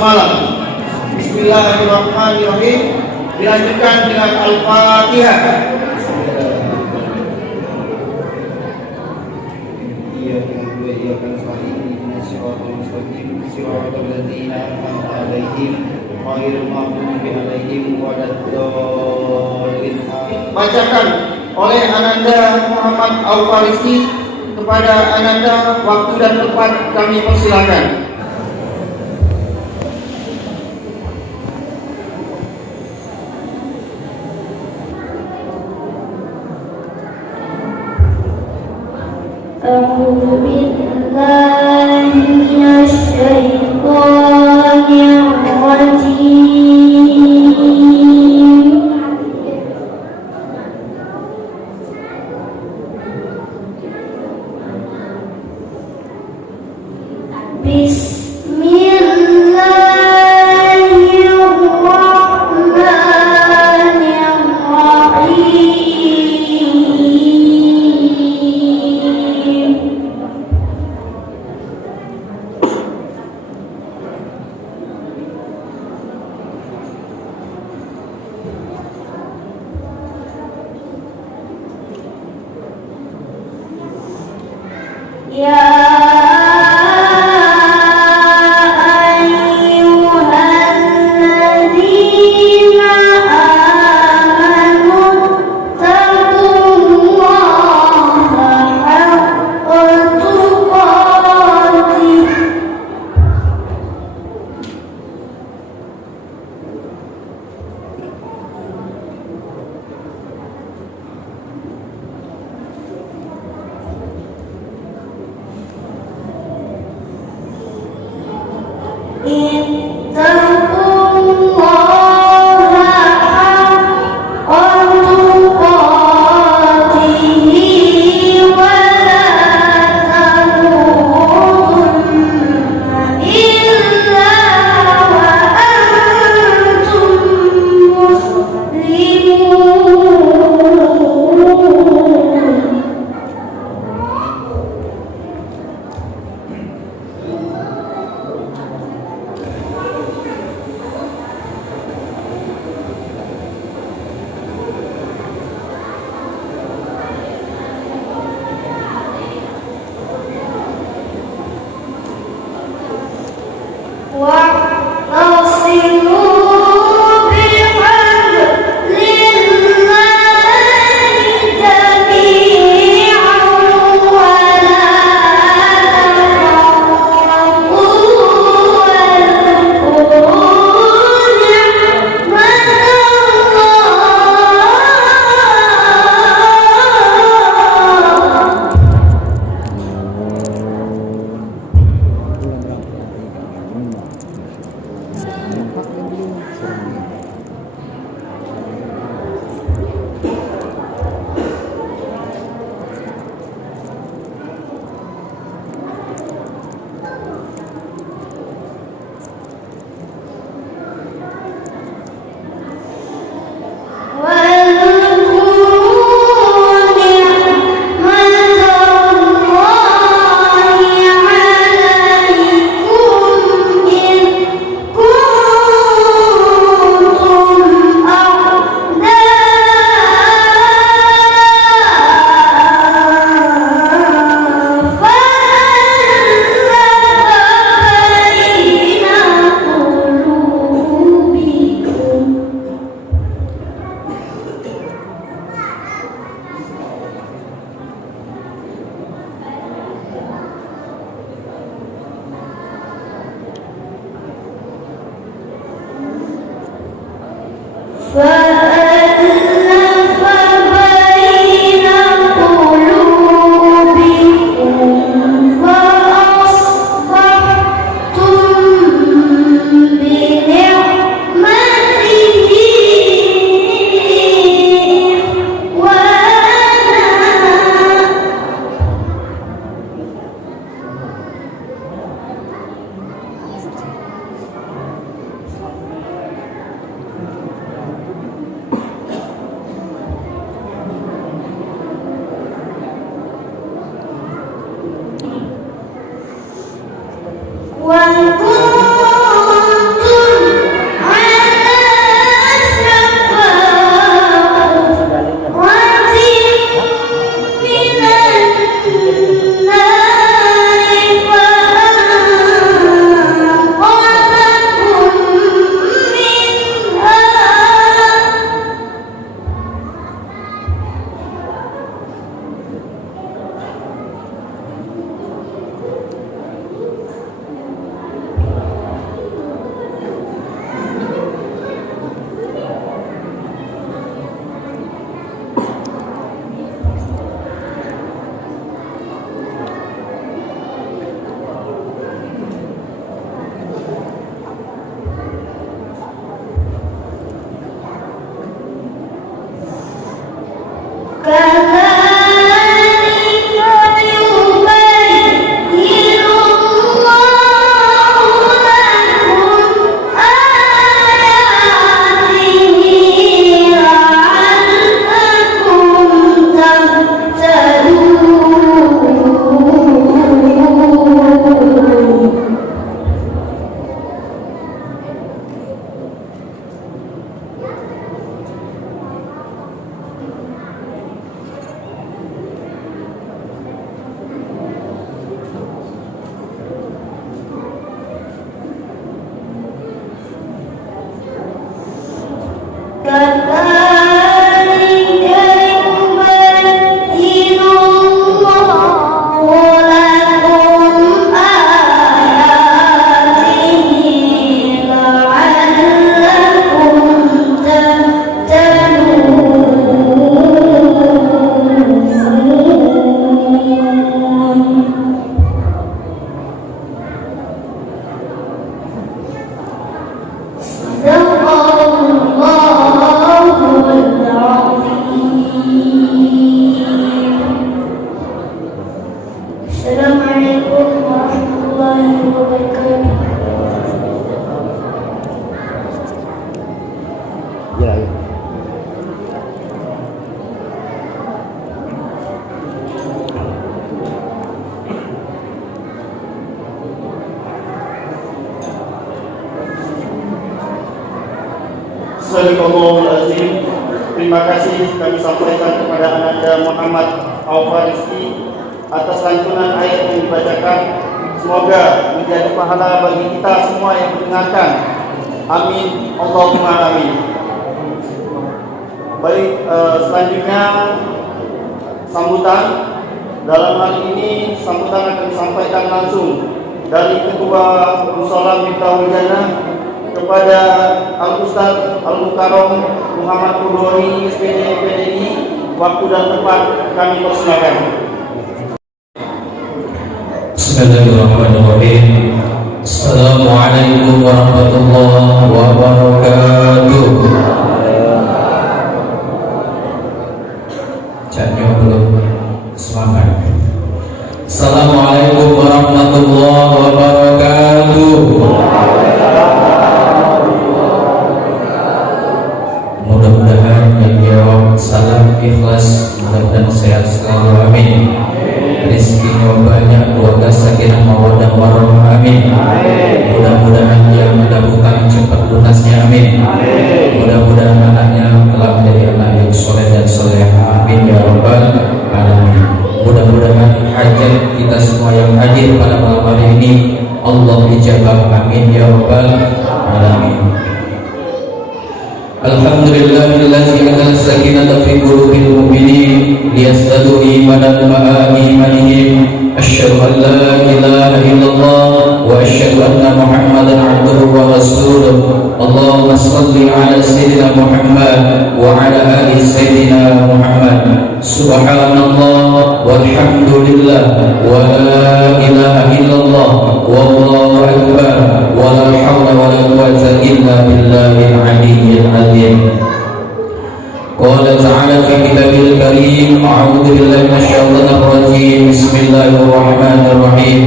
malam. Bismillahirrahmanirrahim. Dilanjutkan dengan Al-Fatihah. Bacakan oleh Ananda Muhammad Al-Farisi. Kepada Ananda, waktu dan tempat kami persilakan. A'udzu billahi minasy syaithanir rajim. Assalamualaikum warahmatullahi wabarakatuh. Sadaqallahul Azim. Terima kasih kami sampaikan kepada Ananda Muhammad Al-Fariski atas lantunan ayat yang dibacakan. Semoga menjadi pahala bagi kita semua yang mendengarkan. Amin. Allahumma amin. Baik, selanjutnya sambutan. Dalam hal ini sambutan akan disampaikan langsung dari Ketua Mushola Miftahul Jannah kepada Al-Ustaz Al-Mukarram Muhammad Kudori SPD PDI. Waktu dan tempat kami persilakan. Bismillahirrahmanirrahim. Assalamualaikum warahmatullahi wabarakatuh. Jangan belum semangat. Assalamualaikum warahmatullahi wabarakatuh. Mudah-mudahan yang jawab salam ikhlas, mudah-mudahan sehat selalu, amin. Rizkinya banyak, keluarga sakinah mawaddah warahmah, amin. Mudah-mudahan yang ada hutang cepat lunasnya, amin. Mudah-mudahan anaknya telah menjadi anak yang soleh dan soleha, amin ya rabbal alamin. Mudah-mudahan hajat kita semua yang hadir pada malam hari ini Allah ijabah, amin ya rabbal alamin. Alhamdulillahillazi anzala sakinata fi qulubil mu'minin liyazdadu imanan ma'a imanihim. Asyhadu an la ilaha illallah wa asyhadu anna Muhammadan 'abduhu wa rasuluh. Allahumma shalli 'ala sayyidina Muhammad wa 'ala ali sayyidina Muhammad. Subhanallah walhamdulillah wa la ilaha illallah wallahu akbar wa la hawla wa la quwwata illa billahil aliyyil azim. Qala ta'ala fi kitabil karim, a'udzu billahi minasyaitonir rajim. Bismillahirrahmanirrahim.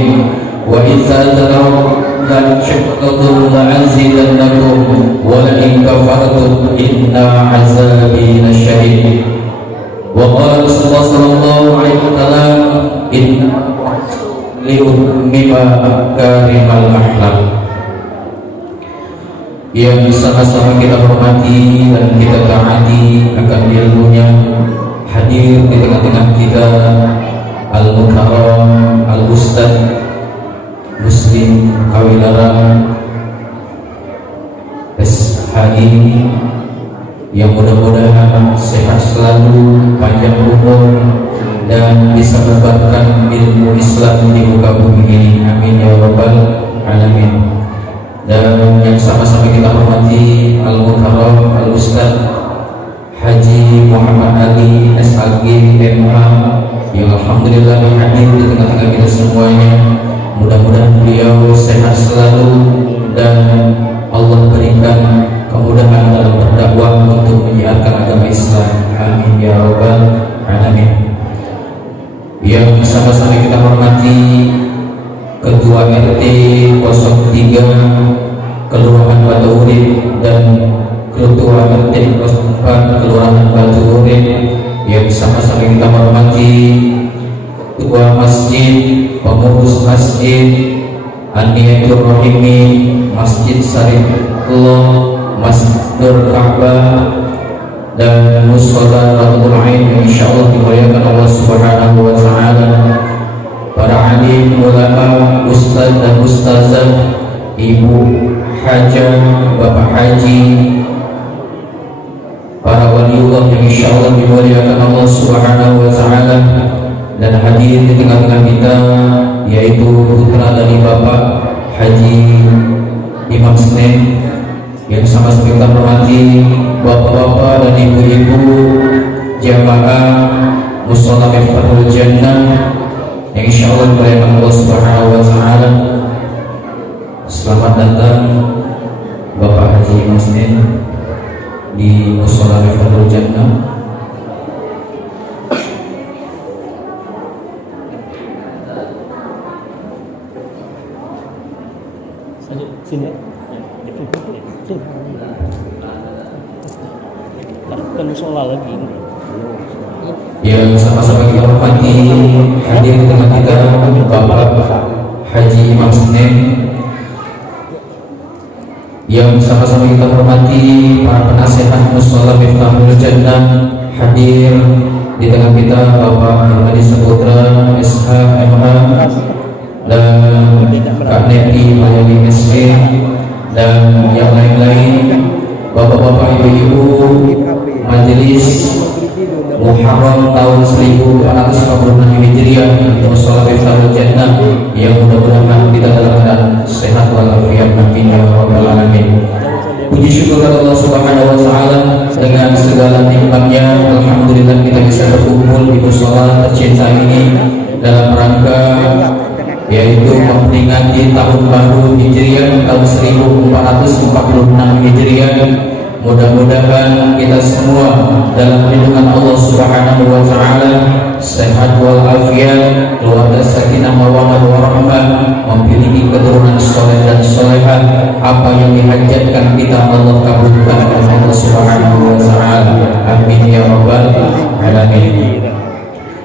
Wa idza tadawwala syakkartum la'azidannakum wa la in kafartum inna 'azabi lasyadid. Wa qala Rasulullah sallallahu alaihi wasallam, inna li'ummima karimal akhlaq. Yang sama-sama kita hormati dan kita taati akan ilmunya, hadir di tengah-tengah kita Al-Mukarram Al-Ustaz Muslim Kawilarang SHI, yang mudah-mudahan sehat selalu, panjang umur, dan bisa menyebarkan ilmu Islam di muka bumi ini, amin ya rabbal alamin. Dan yang sama-sama kita hormati Al-Mukarram Al-Ustaz Haji Muhammad Ali SAG MA, yang alhamdulillah hadir di tengah-tengah kita semuanya. Mudah-mudahan beliau sehat selalu dan Allah berikan kemudahan dalam berdakwah untuk menyiarkan agama Islam, amin ya rabbal alamin. Yang sama-sama kita hormati Ketua RT 03 Kelurahan Batu Urip dan Ketua RT 04 Kelurahan Batu Urip, yang sama-sama kita hormati Ketua Masjid, pengurus Masjid Aniyatul Rahimin, Masjid Sarifullah, Masjid Ka'bah, dan Mushola Ratul Ain yang insyaallah dimuliakan Allah Subhanahu wa taala. Para alim, ulama, ustaz dan ustazah, ibu hajah, bapak haji, para waliullah yang insya Allah dimuliakan Allah Subhanahu wa Ta'ala, dan hadir di tengah-tengah kita yaitu putra dari Bapak Haji Imam Senen yang sama-sama kita hormati, bapak-bapak dan ibu-ibu jamaah Mushola Miftahoul Jannah yang insya Allah dimuliakan Allah Subhanahu wa Ta'ala. Selamat datang Bapak Haji Imam Senen di Mushola Miftahoul Jannah. Sini. Sini. Kan musola lagi. Yang sama-sama kita hormati, hadir di tengah kita Bapak Haji Imam Senen. Yang sama-sama kita hormati para penasehat Mushola Miftahoul Jannah, hadir di tengah kita Bapak Hadi Saputra SH MH dan Kak Neti Mayani SE dan yang lain-lain, bapak-bapak, ibu-ibu majelis Muharram tahun 1446 Hijriah Mushola Miftahoul Jannah yang mudah-mudahan kita dalam keadaan sehat walafiat, amin ya rabbal alamin. Puji syukur kepada Allah Subhanahu wa Ta'ala dengan segala nikmatnya. Alhamdulillah kita bisa berkumpul di mushola tercinta ini dalam rangka yaitu memperingati tahun baru Hijriah tahun 1446 Hijriah. Mudah-mudahan kita semua dalam lindungan Allah Subhanahu wa Ta'ala, sehat walafiat, keluarga sakinah mawaddah warahmah, memiliki keturunan soleh dan solehah. Apa yang dihajatkan kita Allah kabulkan oleh Allah Subhanahu wa Ta'ala, amin ya rabbal alamin.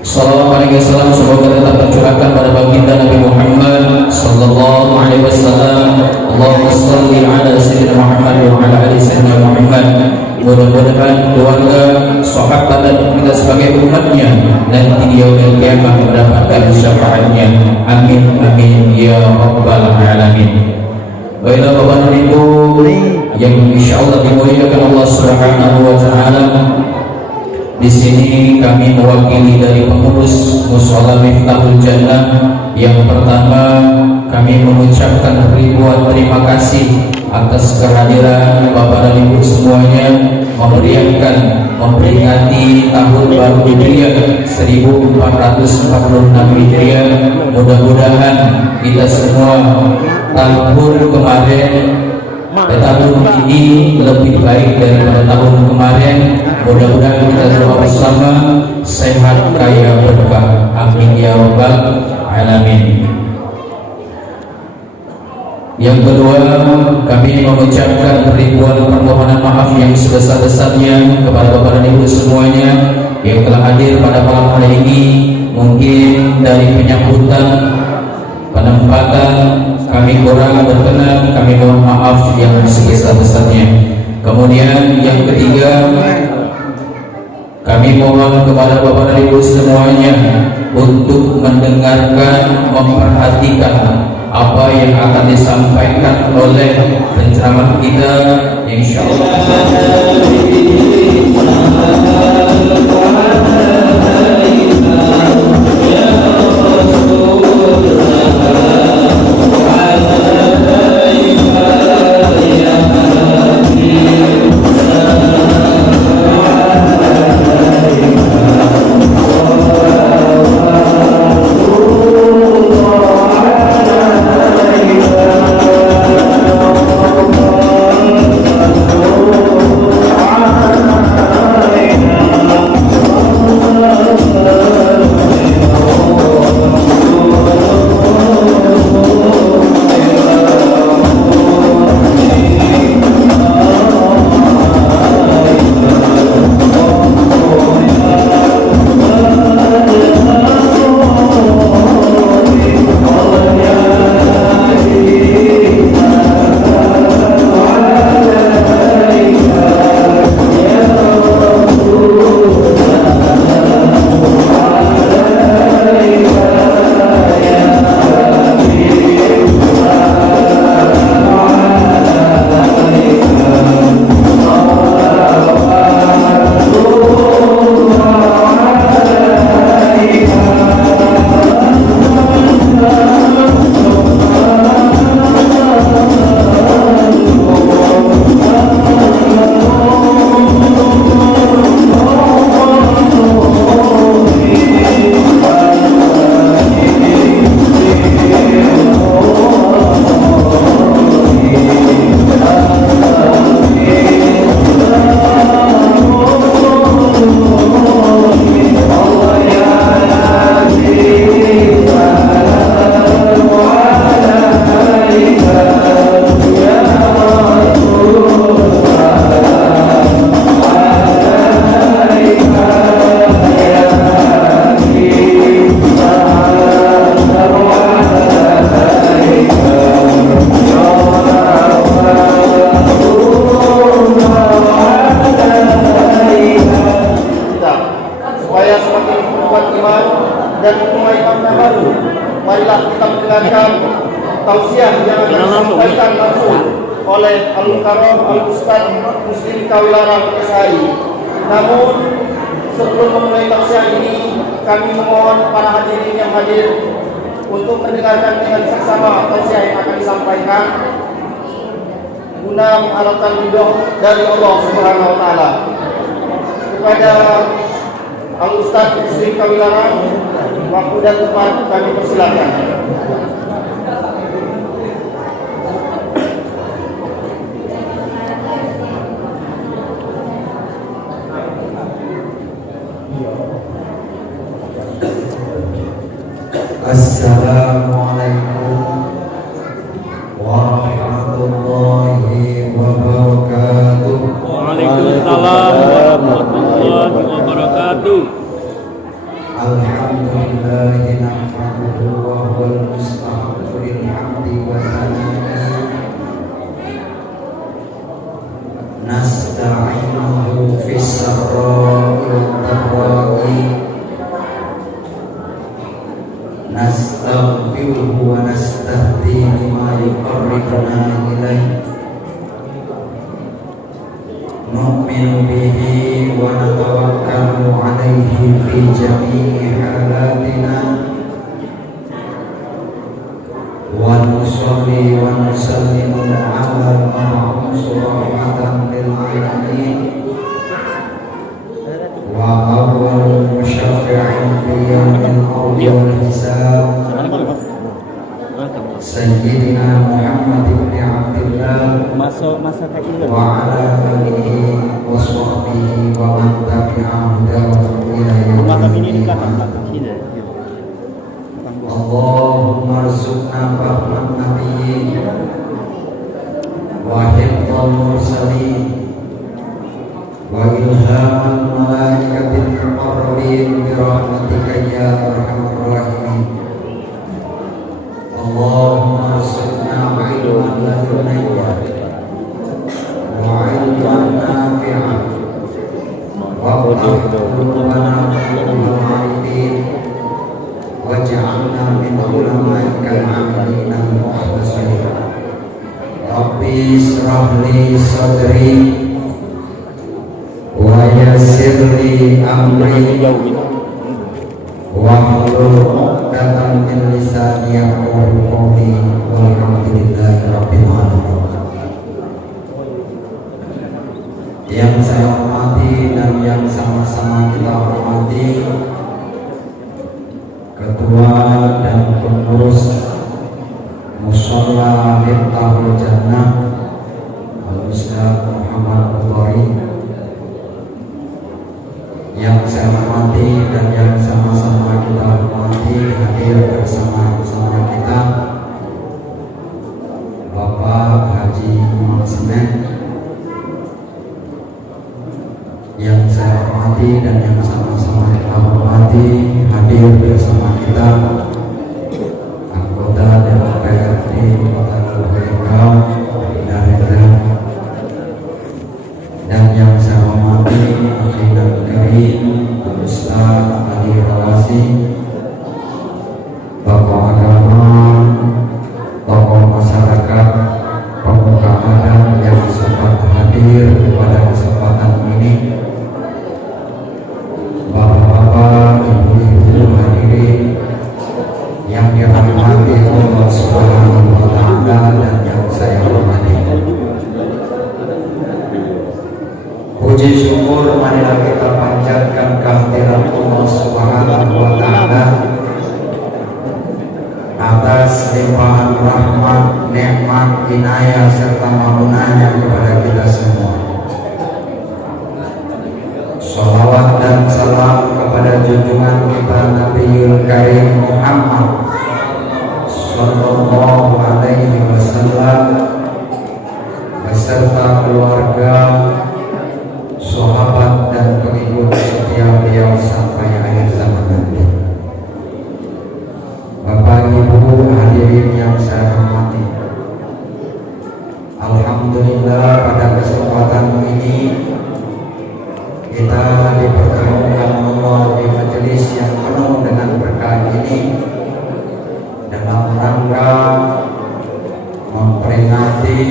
Sallallahu alaihi wasallam, semoga tetap tercurahkan pada baginda Nabi Muhammad sallallahu alaihi wasallam. Allahumma shalli ala sayyidina Muhammad wa ala ali sayyidina Muhammad. Mudah-mudahan keluarga, sahabat dan kita sebagai umatnya nanti di yaumil qiyamah mendapatkan syafaatnya. Amin amin ya rabbal alamin. Baiklah Bapak dan Ibu yang insyaallah dimuliakan Allah Subhanahu wa Ta'ala, di sini kami mewakili dari pengurus Mushola Miftahoul Jannah. Yang pertama, kami mengucapkan ribuan terima kasih atas kehadiran Bapak dan Ibu semuanya memperingati tahun baru Hijriah 1446 Hijriah. Mudah-mudahan kita semua tahun ini lebih baik daripada tahun kemarin. Mudah-mudahan kita doa bersama sehat kaya berkah, amin ya rabbal alamin. Yang kedua, kami mengucapkan ribuan permohonan maaf yang sebesar-besarnya kepada Bapak dan Ibu semuanya yang telah hadir pada malam hari ini. Mungkin dari penyambutan, penempatan kami kurang berkenan, kami mohon maaf yang sebesar-besarnya. Kemudian yang ketiga, kami mohon kepada Bapak dan Ibu semuanya untuk mendengarkan, memperhatikan apa yang akan disampaikan oleh penceramah kita yang insyaallah oleh Al-Mukarram Al-Ustaz Muslim Kawilarang SHI. Namun sebelum memulai tausiah ini, kami memohon para hadirin yang hadir untuk mendengarkan dengan seksama tausiah yang akan disampaikan guna mengharapkan ridho dari Allah Subhanahu wa taala. Kepada Al-Ustaz Muslim Kawilarang, waktu dan tempat kami persilakan. Assalamualaikum warahmatullahi wabarakatuh. Waalaikumsalam warahmatullahi wabarakatuh. Alhamdulillahi nahmaduhu wa huwal mustahiqu lil hamdi wa sanai. Nasta'inuhu fis sarra'i wad dharra'i. Nastaghfiruhu wa nastahdihi lima yuqarribuna ilaihi. Nu'minu bihi wa natawakkalu alaihi fi jami'i halatina. Wa nusalli wa nusallimu ala ma'ruf rahmatan lil alamin. Wa awwalul musyaffi'in fi yawmil ardi wal hisab Sayyidina Muhammad ibn Abdullah Masa kayak wa ala alihi wa sahbihi wa man tabi'ahum ila yaumil qiyamah. Allahumma arzuqna fahman nabiyyin wa hifdzal mursalin wa ilhamal malaikatil muqarrabin bi rahmatika ya arhamar rahimin. Allahumma arzuqna ilman ladunniya wa ilman nafi'an wa qulubana al-arifin waj'alna min ulama'ikal 'amilina al-mukhlisin. Rabbi israh li sadri wa yassir li amri wahlul 'uqdatam min lisani yafqahu qawli walhamdulillahi rabbil alamin. Yang saya hormati dan yang sama-sama kita hormati Ketua dan pengurus Musholla Miftahul Jannah Al-Ustaz Muhammad Bukhari, yang saya hormati dan yang sama-sama kita hormati hadir bersama kita Bapak Haji Muhammad Semen, yang saya hormati dan yang sama-sama kita hormati hadir bersama kita anggota DPRD Kota Lubulingga dan yang saya hormati Akhirul Karim Al-Ustaz Ali Rawasi, tokoh agama, tokoh masyarakat, pemuka adat yang sempat hadir pada kesempatan ini, bapak-bapak, ibu-ibu hadirin yang dirahmati Allah Subhanahu wa taala dan yang saya hormati. Puji syukur marilah kita panjatkan kehadirat Allah Subhanahu wa taala atas limpahan rahmat, nikmat, inayah serta mamunahnya kepada kita semua. Salawat dan salam kepada junjungan kita Nabiul Karim Muhammad sallallahu alaihi wasallam beserta keluarga, sahabat dan pengikut setia beliau sampai akhir zaman nanti. Bapak Ibu hadirin yang saya hormati, alhamdulillah pada kesempatan ini kita dipertemukan Allah di majelis yang penuh dengan berkah ini dalam rangka memperingati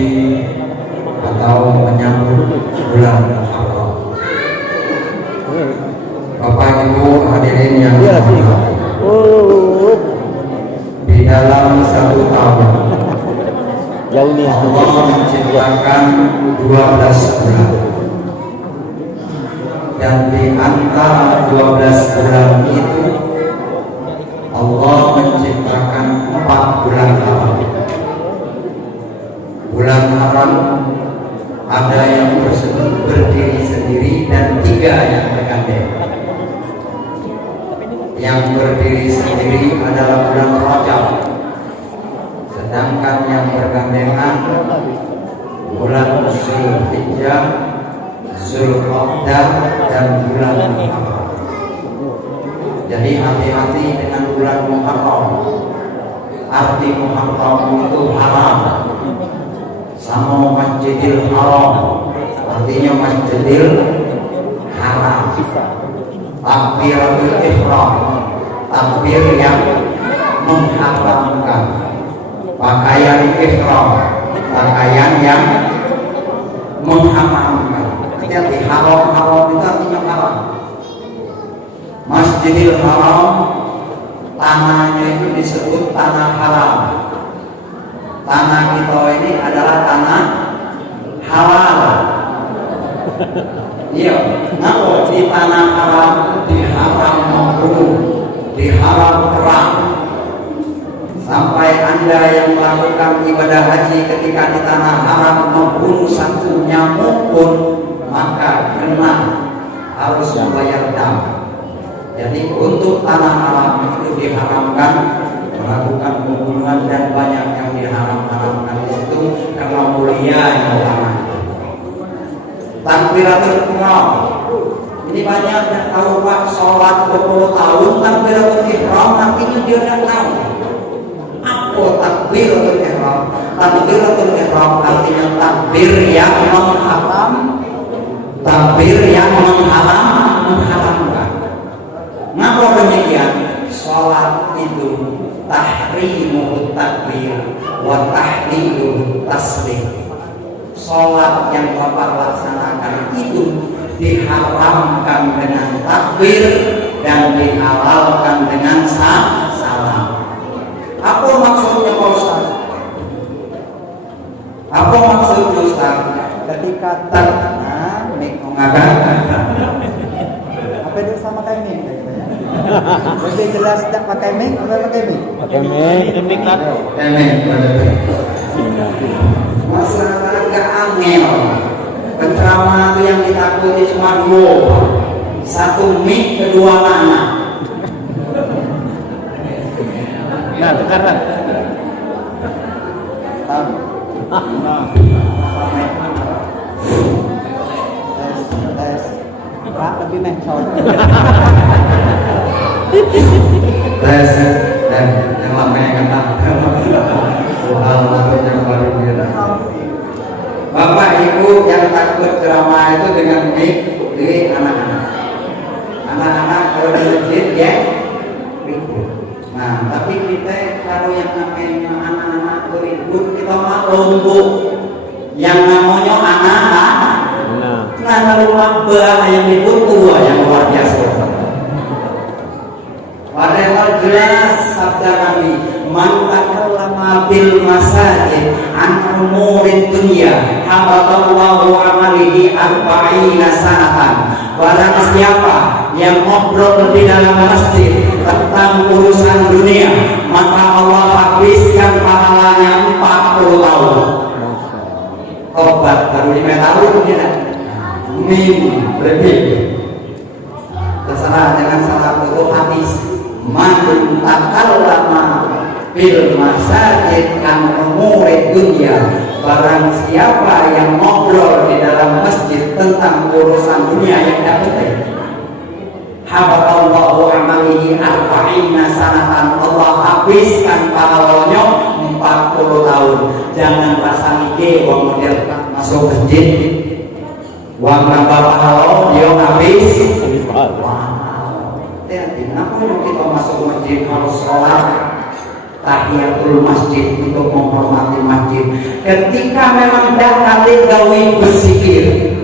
12 bulan. Dan di antara 12 bulan itu Allah menciptakan 4 bulan haram. Bulan haram ada yang berdiri sendiri dan 3 yang bergandeng. Yang berdiri sendiri adalah bulan Rajab, sedangkan yang bergandengan bulan Zulhijjah, Zulqa'dah, dan bulan Muharram. Jadi hati-hati dengan bulan Muharram. Arti Muharram itu haram, sama Masjidil Haram, artinya Masjidil Haram. Takbiratul ihram, takbir yang mengharamkan. Pakaian ihram, pakaian yang mengharamkan. Jadi haram-haram itu artinya haram. Masjidil Haram, tanahnya itu disebut tanah haram. Tanah kita ini adalah tanah halal. Iya, nah di tanah haram diharam membunuh, diharam perang. Sampai Anda yang melakukan ibadah haji ketika di tanah haram membunuh satu nyamuk pun, maka kena harus membayar dam. Jadi untuk tanah haram itu diharamkan melakukan pembunuhan dan banyak yang diharam-haramkan itu karena mulianya tanah. Takbiratul ihram, ini banyak yang tahu Pak, sholat 20 tahun takbiratul ihram, artinya dia tidak tahu apa takbiratul ihram. Takbiratul ihram artinya takbir yang mengharam, takbir yang mengharamkan. Ngapa demikian? Sholat itu tahrimu takbir wa tahlilu taslim. Sholat yang Bapak laksanakan itu diharamkan dengan takbir dan dihalalkan dengan salam. Apa maksudnya Pak Ustaz? Apa maksudnya Ustaz? Ketika mengatakan apa itu sama kayak mic? Lebih jelas tak pakai mic atau pakai mic? Pakai mic kan? Pakai mic. Masalah agak angel. Penceramah itu yang ditakuti cuma 2, 1 mic, 2 anak. Nah, sekarang. Pak lebih mention. Tes dan yang lamanya kata. Bapak Ibu yang takut ceramah itu dengan mic di anak-anak. Anak-anak kalau di masjid ya ribut. Nah, tapi kita kalau yang namanya anak-anak itu ribut, kita maklum yang namanya anak-anak. Nah, kalau mabah yang ribut tua yang luar biasa. Padahal jelas sabda Nabi, man takallama bil masajid an umurid dunya habatallahu amalihi 40 sanatan. Barang siapa yang ngobrol di dalam masjid tentang urusan dunia, maka Allah habiskan pahalanya 40 tahun. Tobat baru 5 tahun tidak? Lebih. Terserah, jangan salah betul habis. Man takallama bil masajid an umurid dunya, barang siapa yang ngobrol di dalam masjid tentang urusan dunia yang tidak penting, habatallahu amalihi 40 sanatan, Allah habiskan pahalanya 40 tahun. Jangan pasang ide wong model masuk masjid uang nambah pahala dia habis. Kenapa kita masuk masjid harus sholat tahiyatul masjid untuk menghormati masjid? Ketika memang dah kali gawi bersikir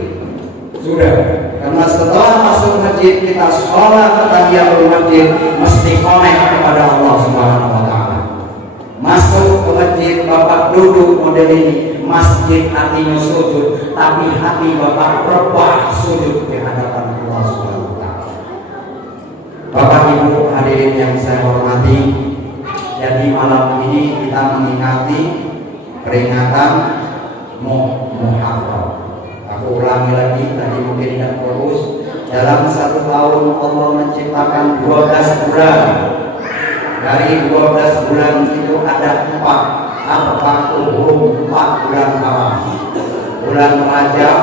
sudah, karena setelah masuk masjid kita sholat tahiyatul masjid mesti connect kepada Allah Subhanahu wa Ta'ala. Masuk ke masjid, Bapak duduk model ini. Masjid artinya sujud, tapi hati Bapak rebah sujud di hadapan Allah Subhanahu wa Ta'ala. Bapak Ibu hadirin yang saya hormati, jadi malam ini kita mengingati peringatan Muharram. Aku ulangi lagi, tadi mungkin tidak fokus. Dalam 1 tahun Allah menciptakan 12 bulan. Dari 12 bulan itu ada 4 bulan haram. Bulan Rajab,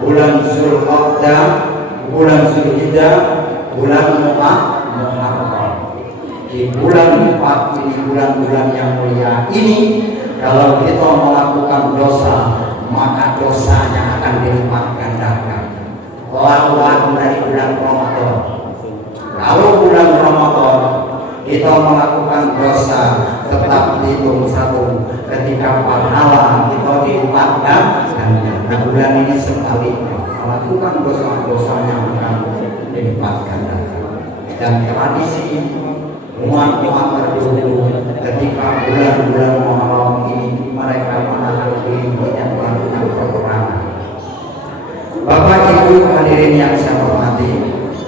bulan Zulqa'dah, bulan Zulhijjah, bulan Muharram. Di bulan 4 ini, bulan-bulan yang mulia ini, kalau kita melakukan dosa, maka dosanya akan dilipat gandakan. Lawan dari bulan Ramadan. Kalau bulan Ramadan kita melakukan dosa, tetap dihitung satu. Ketika pahala kita dilipat gandakan. Nah, bulan ini sebaliknya, melakukan dosa-dosanya akan dilipat gandakan. Dan tradisi umat-umat terdahulu ketika bulan-bulan Muharram ini mereka menahan diri dan melakukan peperangan. Bapak Ibu hadirin yang saya hormati,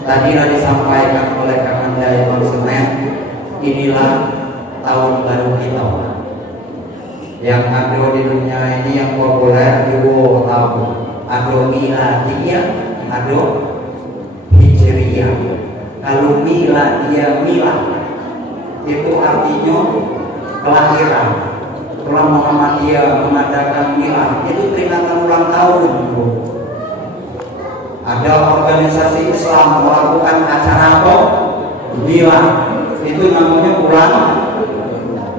tadi disampaikan oleh Kakanda Imam Semen, inilah tahun baru kita. Yang ada di dunia ini yang populer 2 tahun, ada miladiyah, ada hijriyah. Kalau miladiyah, milad itu artinya kelahiran. Kalau Muhammadiyah mengadakan milad, itu peringatan ulang tahun. Ada organisasi Islam melakukan acara apa? Milad. Itu namanya ulang.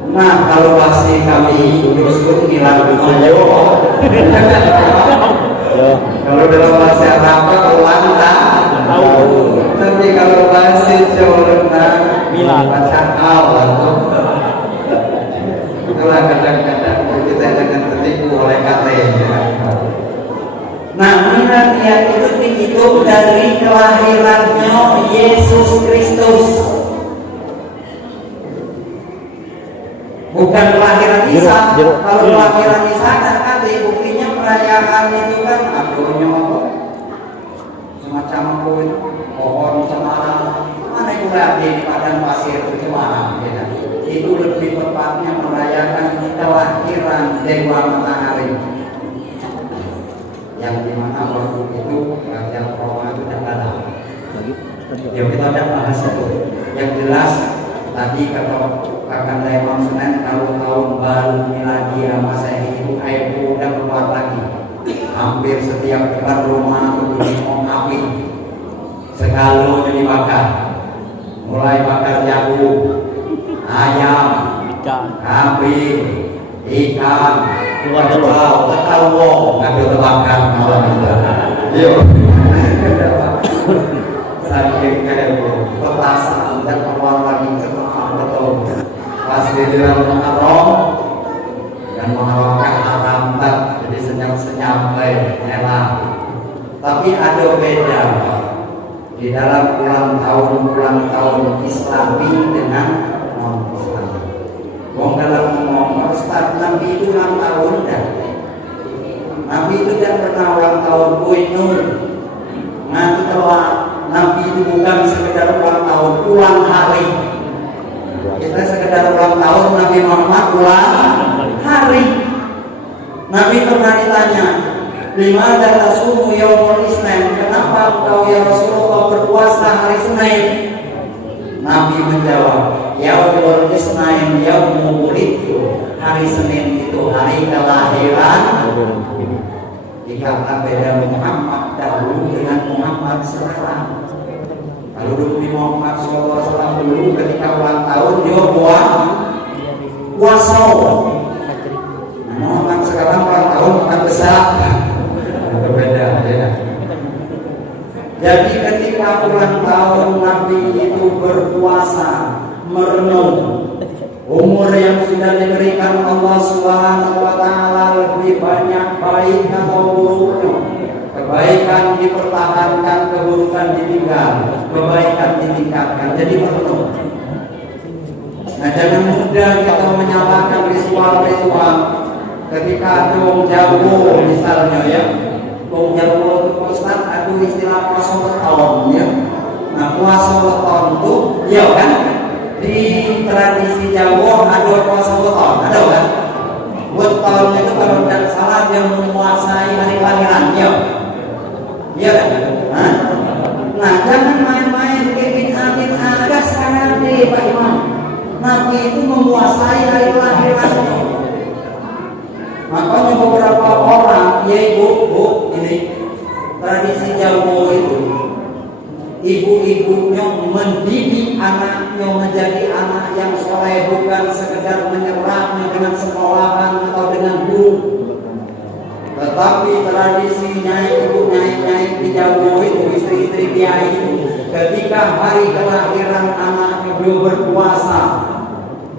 Nah, kalau bahasa kami justru milad ayo. Kalau dalam bahasa Arab ulang tahun. Tapi kalau bahasa Jawa milad baca awal. Itulah kadang-kadang kita jangan tertipu oleh katanya. Nah, miladiyah itu dihitung dari kelahirannya Yesus Kristus, bukan kelahiran Isa. Kalau kelahiran Isa kan buktinya perayaan itu kan adonya apa? Semacam apa itu? Pohon cemara. Mana yang berarti di padang pasir cemara? Ya. Itu lebih tepatnya merayakan kelahiran Dewa Matahari. Yang dimana waktu itu kerajaan Roma itu tidak ada. Ya kita tidak bahas itu. Yang jelas tadi kata Kakanda Imam Semen, kalau tahun baru Miladiyah Masehi itu air udah keluar lagi. Hampir setiap depan rumah itu diminum api. Segala dibakar. Mulai bakar jagung, ayam, kambing, ikan, kerbau, kerbau, ngambil terbakar malam itu. Yuk, saking kayak petasan dan keluar lagi ke tengah betul. Pas di dalam Muharram dan mengharapkan haram tak, jadi senyap-senyap enak. Tapi ada beda di dalam ulang tahun Islami dengan non-Islami. Wong dalam ngomong Ustaz, Nabi itu ulang tahun dah. Nabi itu tidak pernah ulang tahun Nur. Nanti telat. Nabi itu bukan sekedar ulang tahun, ulang hari. Kita sekedar ulang tahun, Nabi Muhammad ulang hari. Nabi pernah ditanya, lima tasumu yaumul Isnin, kenapa engkau ya Rasulullah berpuasa hari Senin? Nabi menjawab, yaumul Isnin yaumul wulidtu, hari Senin itu hari kelahiran. Dikata beda Muhammad dahulu dengan Muhammad sekarang. Kalau dulu di Muhammad SAW dulu ketika ulang tahun dia puasa. Nah, Muhammad sekarang ulang tahun makan besar. Berbeda ya. Jadi ketika ulang tahun Nabi itu berpuasa, merenung umur yang sudah diberikan Allah Subhanahu wa Ta'ala lebih banyak baik atau buruknya. Kebaikan dipertahankan, keburukan ditinggal, kebaikan ditingkatkan. Jadi merenung. Nah, jangan mudah kita menyalakan ritual-ritual ketika dong jago misalnya ya, dong jago itu Ustaz, aduh istilah puasa weton ya. Nah puasa weton tuh ya kan di tradisi Jawa ada puasa weton, ada kan? Weton itu kalau tidak salah yang menguasai hari kelahirannya, ya kan? Nah jangan main-main ke bid'ah ada sekarang di Pak Imam. Nabi itu menguasai hari kelahirannya. Makanya beberapa orang, ya ibu ini tradisi Jawa itu, ibu-ibunya mendidik anaknya menjadi anak yang soleh, bukan sekedar menyerahnya dengan sekolahan atau dengan guru. Tetapi tradisi nyai di Jawa itu, istri-istri kiai itu, ketika hari kelahiran anaknya beliau berpuasa,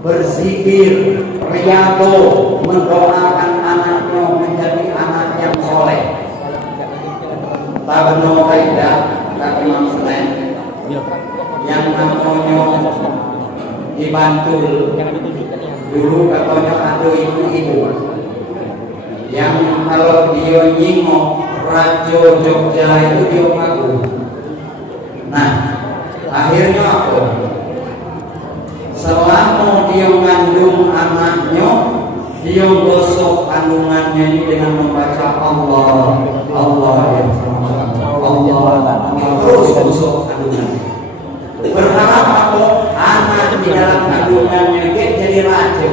berzikir, riyadho, mendoakan anaknya menjadi anak yang soleh. Tak benar kaidah, tak Imam Selain yang namanya di Bantul dulu katanya ada ibu-ibu yang kalau dia nyingok Rajo Jogja itu dia ngaku. Nah akhirnya apa? Selama dia mengandung anaknya, dia gosok kandungannya ini dengan membaca Allah ya Allah terus gosok kandungannya. Berharap apa? Anak di dalam kandungannya jadi raja.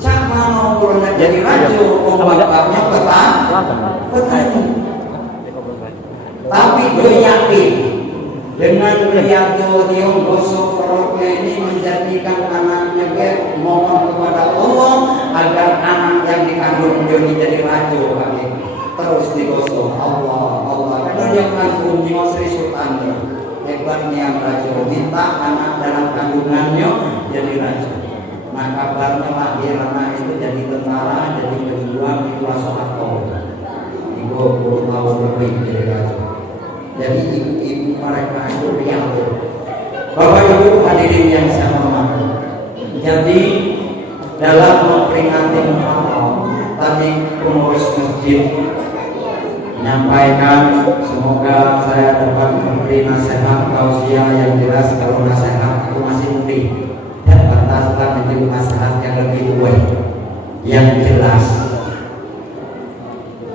Sama mau jadi raja, bapaknya petani. Tapi dia yakin dengan riyadho dia gosok perutnya ini menjadikan anaknya mohon kepada Allah agar anak yang dikandung dia jadi raja lagi. Terus digosok Allah karena dia mengandung jiwa Sri Sultan hebatnya raja, minta anak dalam kandungannya jadi raja. Nah kabarnya lahir anak itu jadi tentara, jadi pejuang di kelas Soeharto 20 tahun lebih jadi raja. Jadi ibu-ibu mereka itu riyadho. Bapak Ibu hadirin yang saya hormati. Jadi dalam memperingati Muharram tadi pengurus masjid menyampaikan semoga saya dapat memberi nasihat tausiah yang jelas. Kalau nasihat itu masih mudik dan bataslah menjadi nasihat yang lebih luas yang jelas.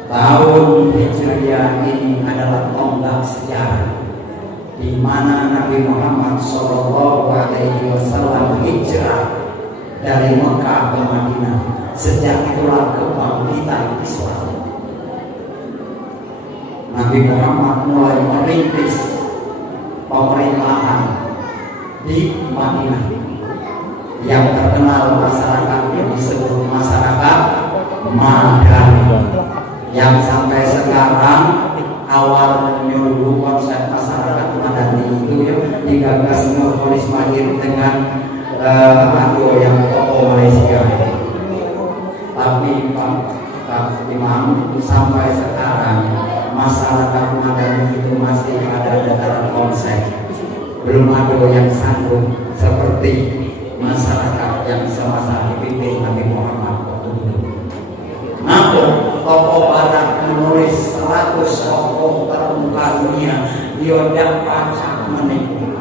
Tahun Hijriah ini adalah tonggak sejarah di mana Nabi Muhammad SAW hijrah dari Mekah ke Madinah. Sejak itulah kebangkitan Islam. Nabi Muhammad mulai merintis pemerintahan di Madinah yang terkenal masyarakatnya disebut masyarakat Madani, yang sampai sekarang awal menyuruh konsep masyarakat Madani itu ya digagas Nurholis Majid dengan Ando yang tokoh Malaysia. Tapi Pak Imam sampai sekarang masyarakat Madani itu masih ada dalam konsep, belum ada yang sanggup seperti masyarakat yang semasa dipimpin Nabi Muhammad. Namun tokoh Barat menulis 100 tokoh terkemuka dunia, dia dapat menipu.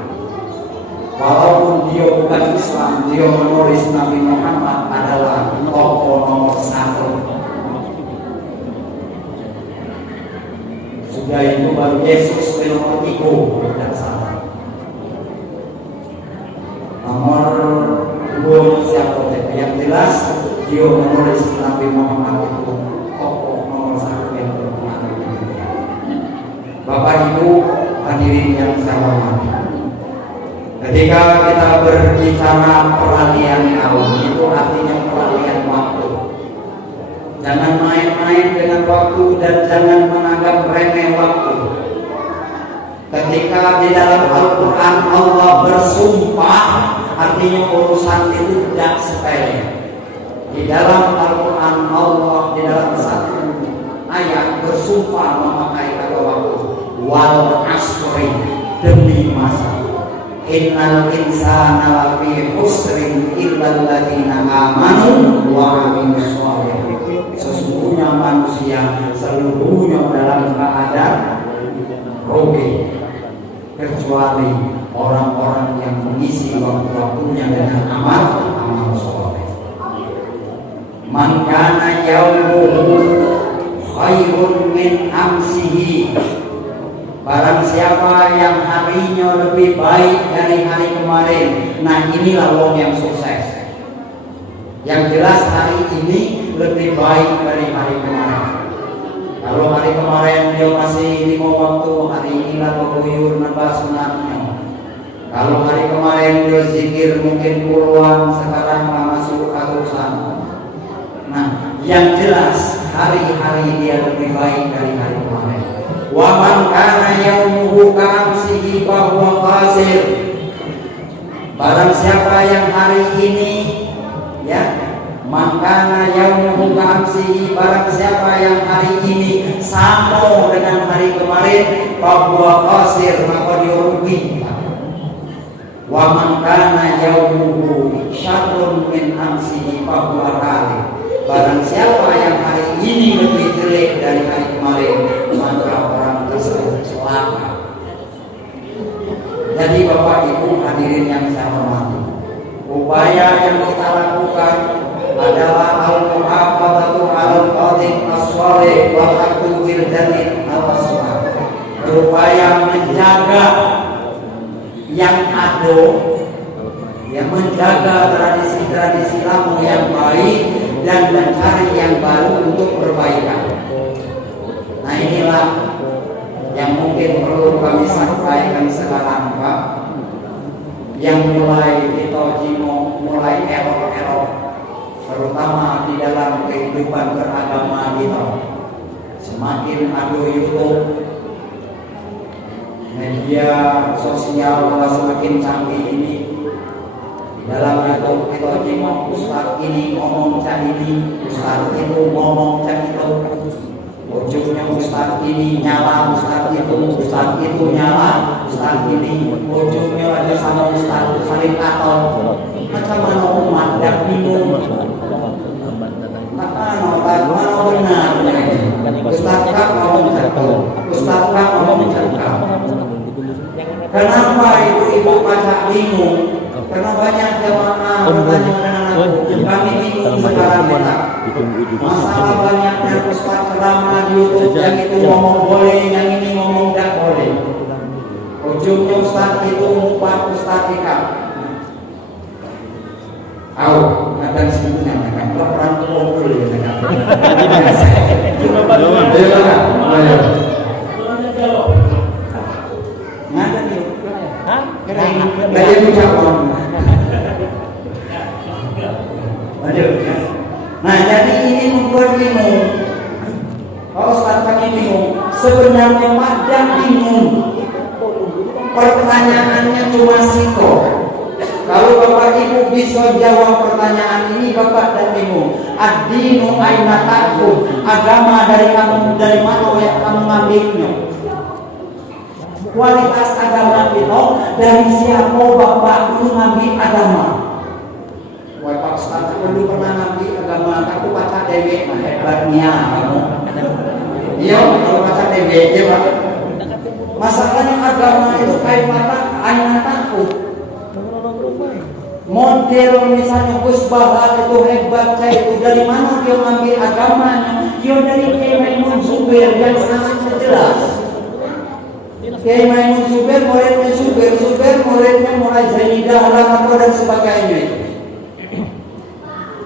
Walaupun dia bukan Islam, dia menulis Nabi Muhammad adalah tokoh nomor 1. Sudah itu baru Yesus nomor 3, tidak salah. Nomor 2 siapa? Yang jelas dia menulis Nabi Muhammad itu tokoh nomor 1 yang berpengaruh. Bapak Ibu hadirin yang saya hormati, ketika kita berbicara peralihan tahun itu artinya peralihan waktu. Jangan main-main dengan waktu dan jangan menganggap remeh waktu. Ketika di dalam Al-Quran Allah bersumpah, artinya urusan itu tidak sepele. Di dalam Al-Quran Allah di dalam satu ayat bersumpah memakai kata waktu, wal asri, demi masa. Innal insana lafi khusrin illa alladziina aamanu wa 'amilus shalihaat. Sesungguhnya manusia seluruhnya dalam keadaan rugi, kecuali orang-orang yang mengisi waktu-waktunya dengan amal soleh. Man kana yaumuhu khairun min amsihi. Barang siapa yang harinya lebih baik dari hari kemarin, nah inilah wong yang sukses. Yang jelas hari ini lebih baik dari hari kemarin. Kalau hari kemarin dia masih 5 waktu, hari inilah kebuyur nambah sunatnya. Kalau hari kemarin dia zikir mungkin puluhan, sekarang masuk ratusan. Nah, yang jelas hari-hari dia lebih baik dari hari kemarin. Wa man kana yaumuhu ka'amsihi fa huwa khasir. Barang siapa yang hari ini man kana yaumuhu ka'amsihi, barang siapa yang hari ini sama dengan hari kemarin, fa huwa khasir, maka dia rugi. Wa man kana yaumuhu syarrun min amsihi fa huwa khalid. Barang siapa yang hari ini lebih jelek dari hari kemarin, maka orang tersebut celaka. Jadi Bapak Ibu hadirin yang saya hormati, upaya yang kita lakukan adalah al-muhafadzatu 'alal qadhi as-shalih wa haqqu bil jalil al-aswah. Berupaya menjaga yang ada, yang menjaga tradisi-tradisi lama yang baik dan mencari yang baru untuk perbaikan. Nah inilah yang mungkin perlu kami sampaikan sekarang, Pak. Yang mulai kita mulai error, terutama di dalam kehidupan beragama kita. Semakin ada YouTube, media sosial semakin canggih ini. Dalam itu kita jengok ustaz ini ngomong cak ini, ustaz itu ngomong cak itu. Ujungnya ustaz ini nyala, ustaz itu nyala, ustaz ini. Ujungnya ada sama ustaz saling katol. Macam mana umat yang bingung? Mana benar? Ustaz kak ngomong satu, ustaz kak ngomong satu. Kenapa ibu baca bingung? Karena banyak jamaah bertanya dengan aku, kami bingung sekarang kita. Masalah banyaknya ustaz ceramah di YouTube, yang itu ngomong boleh, yang ini ngomong tidak boleh. Ujungnya ustaz itu ngumpat ustaz ikat. Kadang sebutnya kan peran kumpul ya kan. Nah jadi ini membuat bingung. Kalau Ustaz kami bingung, sebenarnya Padang bingung. Pertanyaannya cuma siko. Kalau Bapak Ibu bisa jawab pertanyaan ini, Bapak dan bingung. Ad-dinu aina ta'khud, agama dari mana yang kamu ngambilnya? Kualitas agama kita dari siapa Bapak dulu ngambil agama? Wah Pak Ustaz, aku dulu pernah ngambil agama, aku baca dewek, hebatnya kamu. Iya, kalau baca dewek, ya Pak. Masalahnya agama itu kayak mata, aina takut. Model misalnya Gus Bahar itu hebat, saya itu dari mana dia ngambil agamanya? Dia dari Kiai Maimun Zubair yang sangat jelas. Kiai Maimun Zubair, muridnya Zubair, muridnya mulai Zainidah, Alamat dan sebagainya.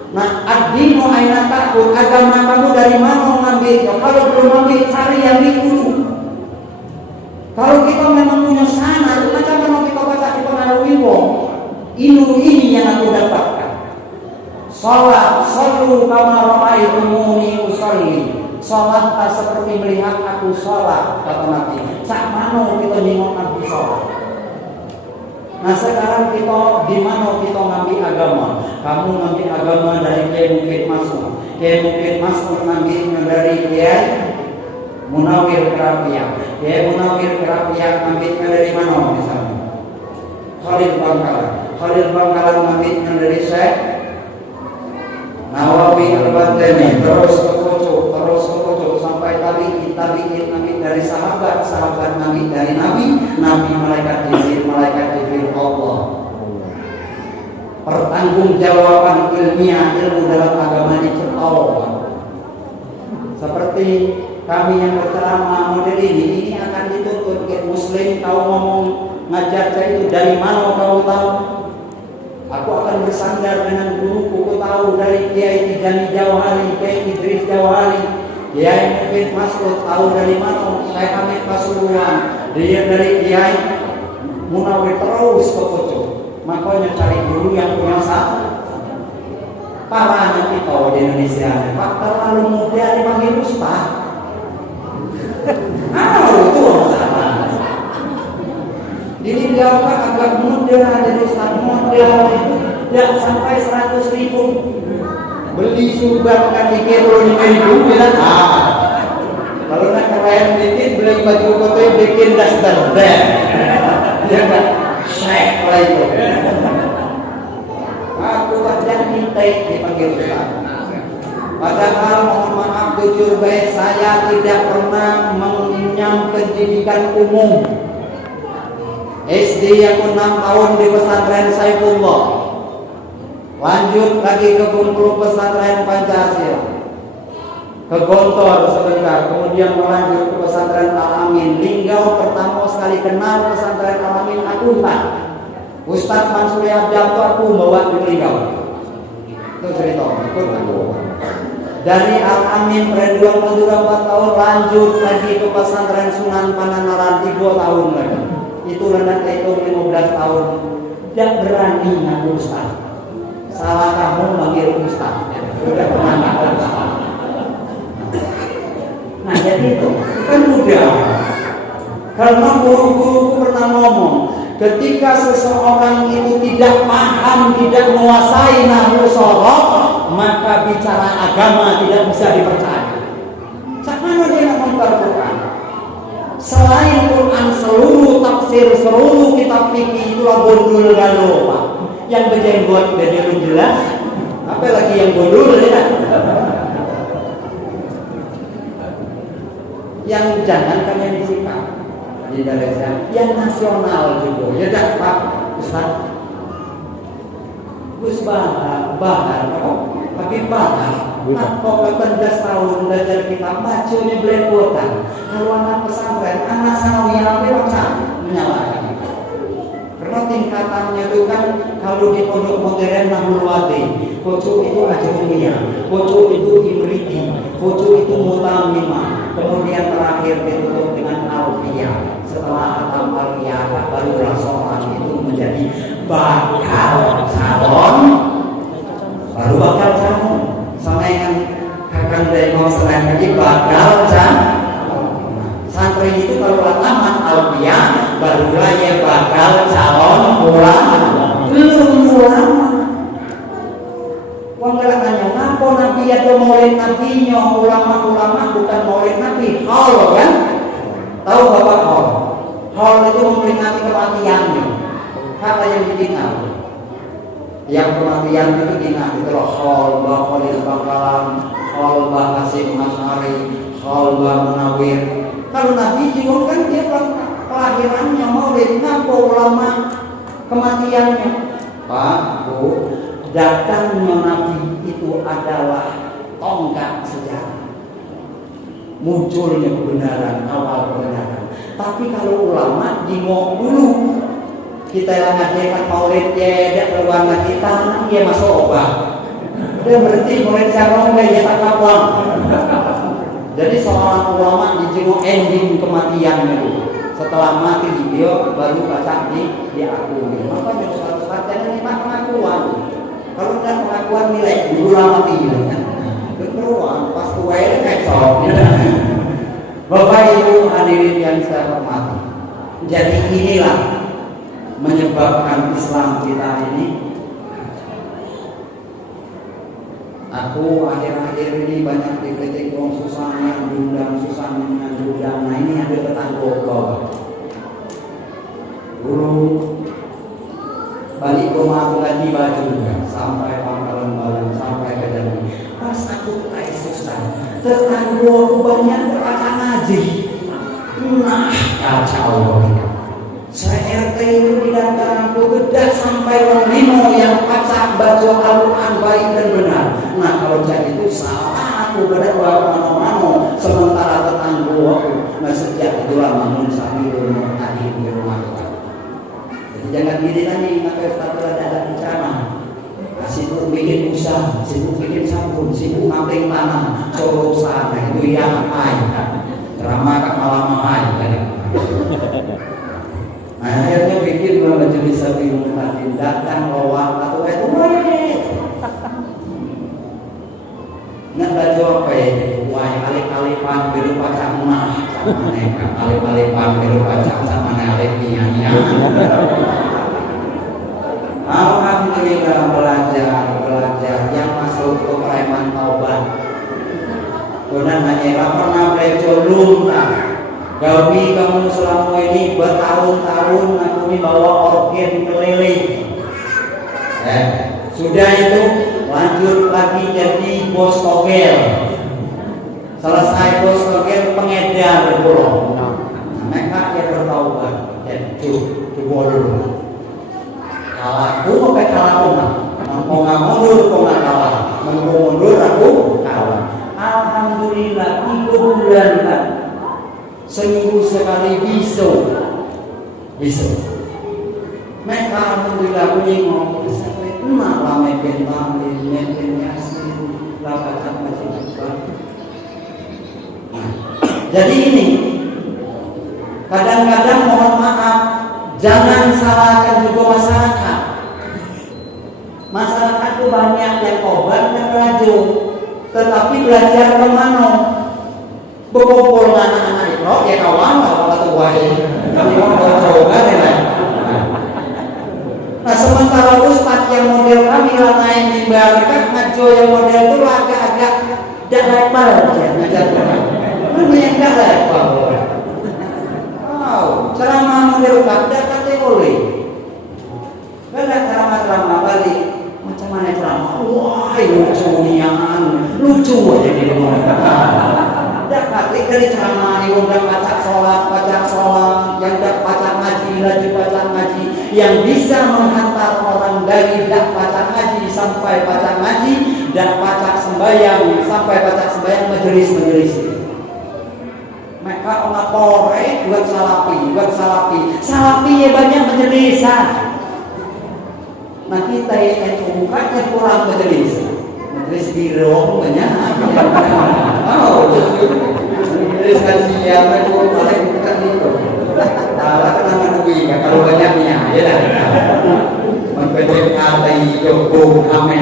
Nah, ad-dinu aina ta'khud, agama kamu dari mana ngambil? Kalau belum ngambil, cari yang dulu. Kalau kita memang punya sanad, macam mana kita baca di pengaruhi wong? Ini yang aku dapatkan. Salat, sallu kama ra'aitumuni usolli. Salat tak seperti melihat aku salat, kata Nabi. Sak mana kita nengok Nabi salat? Nah sekarang kita di mana kita ngambil agama? Kamu ngambil agama dari Kiai Mukid Mas'ud. Kiai Mukid Mas'ud ngambilnya dari Kiai Munawir Kerapiak. Kiai Munawir Kerapiak ngambilnya dari mana misalnya? Khalil Bangkalan mamitnya dari Syekh Nawawi Al-Bantani, terus ke pucuk sampai tabi'in Nabi dari sahabat Nabi dari Nabi malaikat Jibril Allah. Pertanggungjawaban ilmiah ilmu dalam agama ini Allah. Seperti kami yang berceramah model ini akan dituntut ke Muslim. Kau ngomong ngajar saya itu dari mana kau tahu? Aku akan bersandar dengan guruku. Aku tahu dari Kiai Tijani Jawahari, Kiai Idris Jawahari, Kiai Mufid Masud. Tahu dari mana? Saya Hamid Pasuruan. Dia dari Kiai Munawir, terus ke pucuk. Makanya cari guru yang punya satu. Parahnya kita di Indonesia, Pak, terlalu muda dipanggil ustaz. Itu masalah. Jadi dia agak muda, jadi ustaz muda itu tidak sampai 100.000. Beli sumbangkan di kilo 5.000 bilang kalau nak keren dikit beli baju kotor bikin daster deh. Dia kan shake lah itu. Aku kadang minta dipanggil ustaz. Padahal mohon maaf jujur baik, saya tidak pernah mengenyam pendidikan umum. SD aku 6 tahun di pesantren Saifullah, lanjut lagi ke Bengkulu pesantren Pancasila, ke Gontor sebentar, kemudian melanjut ke pesantren Al-Amin. Linggau pertama sekali kenal pesantren Al-Amin aku tak. Ustaz Mansur Abdianto aku bawa di Linggau. Itu cerita, ikut aku. Dari Al-Amin Perenduan Madura 4 tahun, lanjut lagi ke pesantren Sunan Pananaran 3 tahun lagi. Itu rendah itu 15 tahun. Tidak berani ngaku ustaz. Salah kamu manggil ustaz. Sudah pernah ngaku ustaz. Nah jadi itu kan mudah. Karena guru-guruku pernah ngomong, ketika seseorang itu tidak paham, tidak menguasai nahwu shoroh, maka bicara agama tidak bisa dipercaya. Sama dia nak memperlukan. Selain Quran, seluruh tafsir, seluruh kitab fikih itulah gondol galau, Pak. Yang berjenggot belum jelas, apa lagi yang gondol ya? Yang jangan kalian disikat di Indonesia, yang nasional juga. Ya tak Pak Ustaz. Gus bahar, apa? Tapi bahar. Nah, kok 18 tahun belajar kitab bacanya belepotan. Kalau anak pesantren, anak sanawiyah apa macam menyalahi. Karena tingkatannya itu kan kalau di pondok modern Nahul Wadi, pojok itu Ajurumiyah, pojok itu Ibridi, pojok itu Mutamimah, kemudian terakhir ditutup dengan Alfiyah. Setelah hatam Alfiyah baru seorang itu menjadi bakal calon, baru bakal calon. Sama yang kakang dari mau selain lagi bakal santri itu kalau tamat Alfiyah barulah ya bakal calon ulama. Wong katanya ngapo nabi atau maulid nabinya, ulama bukan maulid nabi. Hal kan? Tahu Bapak hal? Hal itu memperingati kematiannya. Kata yang dikenal. Yang kematian itu diingat itu loh. Hal Mbah Khalil Bangkalan, hal Mbah Hasim Asy'ari, hal Mbah Munawir. Kalau Nabi juga kan dia kelahirannya maulid, ngapo ulama kematiannya. Pak, Bu, datangnya Nabi itu adalah tonggak sejarah. Munculnya kebenaran, awal kebenaran. Tapi kalau ulama dimau dulu. Kita yang ngadakan maulid ya tidak keluar kita ya masuk obat. Dia berhenti maulid sarong ya tak kapal. Jadi seorang ulama dijenguk ending kematiannya dulu. Setelah mati dia baru baca diakui. Makanya ustaz jangan nikmat pengakuan. Kalau tidak pengakuan nilai dulu mati kan. Keruan pas tua itu kacau. Bapak Ibu hadirin yang saya hormati. Jadi inilah menyebabkan Islam kita ini. Aku akhir-akhir ini banyak dikritik wong susah yang diundang. Nah ini ada tetangga guru tangguh banyak berkata ngaji. Nah, kacau. Saya RT itu didatang aku bedak sampai orang limo yang pacak baca Al-Quran baik dan benar. Nah kalau jadi itu salah aku bedak mana-mana sementara tetangga aku. Nah sejak itulah bangun sambil tadi di rumah kita. Jadi jangan diri tadi maka Ustaz ada bicara. Sibuk bikin usaha, sibuk bikin sabun, sibuk ngaping tanah, colok sana itu yang drama kak malam akhirnya bikin majelis sapi mutakin datang lawang atau itu nggak ada jawab wah alip-alipan biru pacak mah sama neka alip-alipan biru pacak sama neka alipnya alhamdulillah belajar yang masuk ke preman taubat benar hanya pernah belajar lumrah. Gabi kamu selama ini bertahun-tahun aku ini bawa organ keliling. Sudah itu lanjut lagi jadi bos togel. Selesai bos togel pengedar pulau. Mereka yang bertaubat. Coba dulu. Kalahku sampai kalahku mah. Mau nggak mundur, mau nggak kalah. Mau mundur aku kalah. Alhamdulillah 3 bulan kan. Seminggu sekali bisa. Mereka alhamdulillah punya ngomong sampai malam mungkin yasin lakukan macam. Jadi ini kadang-kadang mohon maaf jangan salahkan juga masyarakat. Masyarakat itu banyak yang obat dan rajin, tetapi belajar kemana? Berkumpul anak-anak itu, ya kawan, kalau tua ini, coba deh. Nah sementara ustaz yang model kami lah naik mimbar, kan ngajo yang model itu agak-agak tidak lebar ya ngajar orang. Mana yang tidak lebar? Wow, ceramah model kada kata boleh. Kada ceramah balik, macam mana ceramah? Wah, lucu aja di rumah. Dak kate dari ceramah ni undang baca sholat, yang dak baca ngaji, lagi baca ngaji, yang bisa menghantar orang dari dak baca ngaji sampai baca ngaji, dak baca sembahyang sampai baca sembahyang majelis. Mereka orang pore buat salafi ya banyak majelis. Nah kita yang bukannya kurang majelis biro banyak. Majelis kajian itu paling bukan itu. Salah kenangan duit kalau banyaknya ya dah. PPKT Joko Ame